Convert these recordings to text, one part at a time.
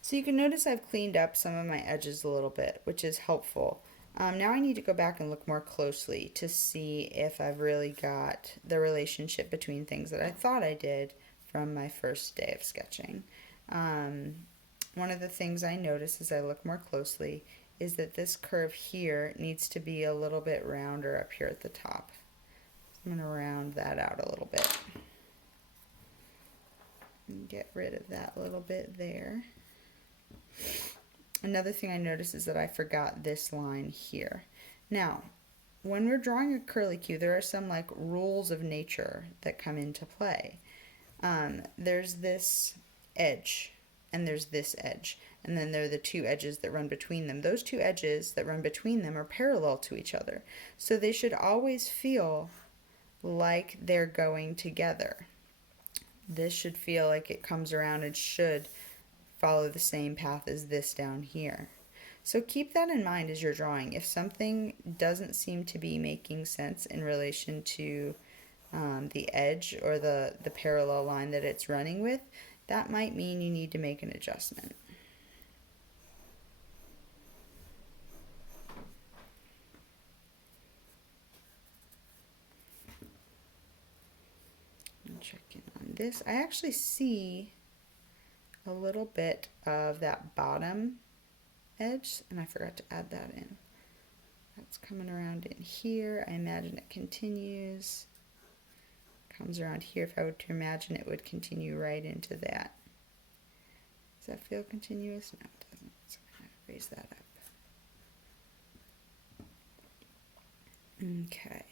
So you can notice I've cleaned up some of my edges a little bit, which is helpful. Now I need to go back and look more closely to see if I've really got the relationship between things that I thought I did from my first day of sketching. Um, One of the things I notice as I look more closely is that this curve here needs to be a little bit rounder up here at the top. I'm going to round that out a little bit and get rid of that little bit there. Another thing I noticed is that I forgot this line here. Now, when we're drawing a curlicue, there are some like rules of nature that come into play. There's this edge and there's this edge, and then there are the two edges that run between them. Those two edges that run between them are parallel to each other, so they should always feel like they're going together. This should feel like it comes around and should follow the same path as this down here. So keep that in mind as you're drawing. If something doesn't seem to be making sense in relation to the edge or the parallel line that it's running with, that might mean you need to make an adjustment. I'll check in on this. I actually see a little bit of that bottom edge, and I forgot to add that in. That's coming around in here. I imagine it continues. Comes around here. If I were to imagine, it would continue right into that. Does that feel continuous? No, it doesn't. So I'm going to raise that up. Okay.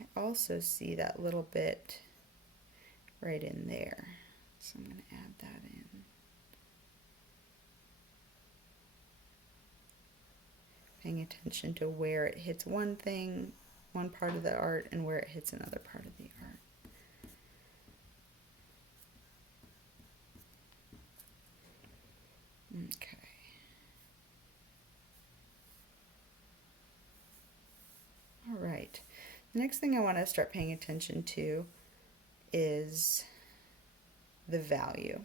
I also see that little bit right in there. So I'm going to add that in. Paying attention to where it hits one thing, one part of the art, and where it hits another part of the art. Okay. All right. The next thing I want to start paying attention to is the value.